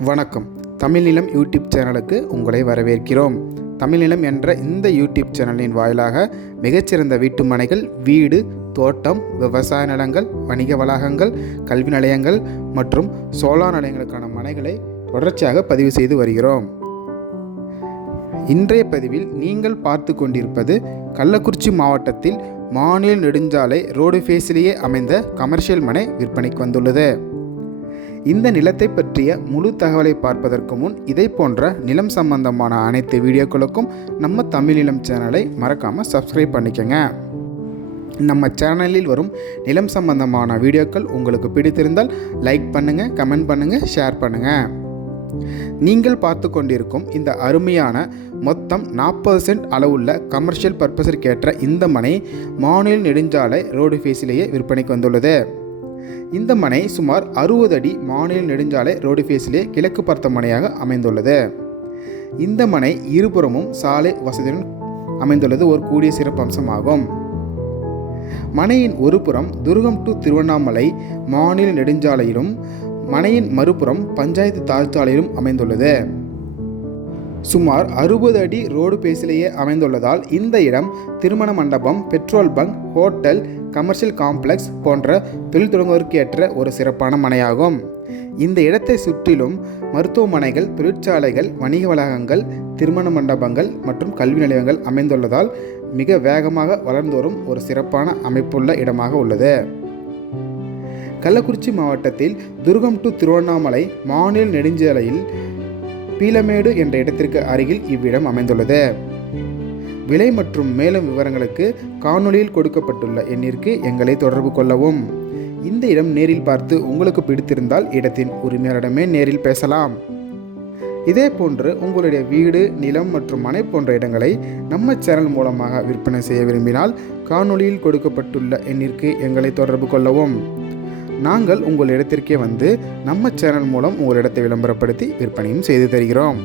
வணக்கம். தமிழ்நிலம் யூடியூப் சேனலுக்கு உங்களை வரவேற்கிறோம். தமிழ்நிலம் என்ற இந்த யூடியூப் சேனலின் வாயிலாக மிகச்சிறந்த வீட்டு மனைகள் வீடு தோட்டம் விவசாய நிலங்கள் வணிக வளாகங்கள் கல்வி நிலையங்கள் மற்றும் சோலார் நிலையங்களுக்கான மனைகளை தொடர்ச்சியாக பதிவு செய்து வருகிறோம். இன்றைய பதிவில் நீங்கள் பார்த்து கொண்டிருப்பது கள்ளக்குறிச்சி மாவட்டத்தில் மாநில நெடுஞ்சாலை ரோடு ஃபேஸிலேயே அமைந்த கமர்ஷியல் மனை விற்பனைக்கு வந்துள்ளது. இந்த நிலத்தை பற்றிய முழு தகவலை பார்ப்பதற்கு முன் இதை போன்ற நிலம் சம்பந்தமான அனைத்து வீடியோக்களுக்கும் நம்ம தமிழ் நிலம் சேனலை மறக்காமல் சப்ஸ்கிரைப் பண்ணிக்கோங்க. நம்ம சேனலில் வரும் நிலம் சம்பந்தமான வீடியோக்கள் உங்களுக்கு பிடித்திருந்தால் லைக் பண்ணுங்கள் கமெண்ட் பண்ணுங்கள் ஷேர் பண்ணுங்கள் நீங்கள் பார்த்து கொண்டிருக்கும் இந்த அருமையான மொத்தம் நாற்பது சென்ட் அளவுள்ள கமர்ஷியல் பர்பஸிற்கேற்ற இந்த மனை மாநில நெடுஞ்சாலை ரோடு ஃபேஸிலேயே விற்பனைக்கு வந்துள்ளது. இந்த மனை சுமார் அறுபது அடி மாநில நெடுஞ்சாலை ரோடு ஃபேஸிலே கிழக்கு பார்த்த மனையாக அமைந்துள்ளது. இந்த மனை இருபுறமும் சாலை வசதியுடன் அமைந்துள்ளது. ஒரு கூடிய சிறப்பம்சமாகும் மனையின் ஒரு புறம் துருகம் டு திருவண்ணாமலை மாநில நெடுஞ்சாலையிலும் மனையின் மறுபுறம் பஞ்சாயத்து தாழ்ச்சாலையிலும் அமைந்துள்ளது. சுமார் அறுபது அடி ரோடு பேசிலேயே அமைந்துள்ளதால் இந்த இடம் திருமண மண்டபம் petrol bunk hotel commercial complex போன்ற தொழில் தொடங்குவதற்கேற்ற ஒரு சிறப்பான மனையாகும். இந்த இடத்தை சுற்றிலும் மருத்துவமனைகள் தொழிற்சாலைகள் வணிக வளாகங்கள் திருமண மண்டபங்கள் மற்றும் கல்வி நிலையங்கள் அமைந்துள்ளதால் மிக வேகமாக வளர்ந்து வரும் ஒரு சிறப்பான அமைப்புள்ள இடமாக உள்ளது. கள்ளக்குறிச்சி மாவட்டத்தில் துர்கம் டு திருவண்ணாமலை மாநில நெடுஞ்சாலையில் பீலமேடு என்ற இடத்திற்கு அருகில் இவ்விடம் அமைந்துள்ளது. விலை மற்றும் மேலும் விவரங்களுக்கு காணொளியில் கொடுக்கப்பட்டுள்ள எண்ணிற்கு எங்களை தொடர்பு கொள்ளவும். இந்த இடம் நேரில் பார்த்து உங்களுக்கு பிடித்திருந்தால் இடத்தின் உரிமையாளரிடமே நேரில் பேசலாம். இதே போன்று உங்களுடைய வீடு நிலம் மற்றும் மனை போன்ற இடங்களை நம்ம சேனல் மூலமாக விற்பனை செய்ய விரும்பினால் காணொளியில் கொடுக்கப்பட்டுள்ள எண்ணிற்கு எங்களை தொடர்பு கொள்ளவும். நாங்கள் உங்கள் இடத்திற்கே வந்து நம்ம சேனல் மூலம் உங்கள் இடத்தை விளம்பரப்படுத்தி விற்பனையும் செய்து தருகிறோம்.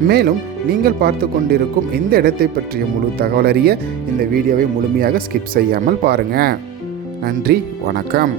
மேலும் நீங்கள் பார்த்து கொண்டிருக்கும் இந்த இடத்தை பற்றிய முழு தகவல் அறிய இந்த வீடியோவை முழுமையாக ஸ்கிப் செய்யாமல் பாருங்கள் நன்றி வணக்கம்.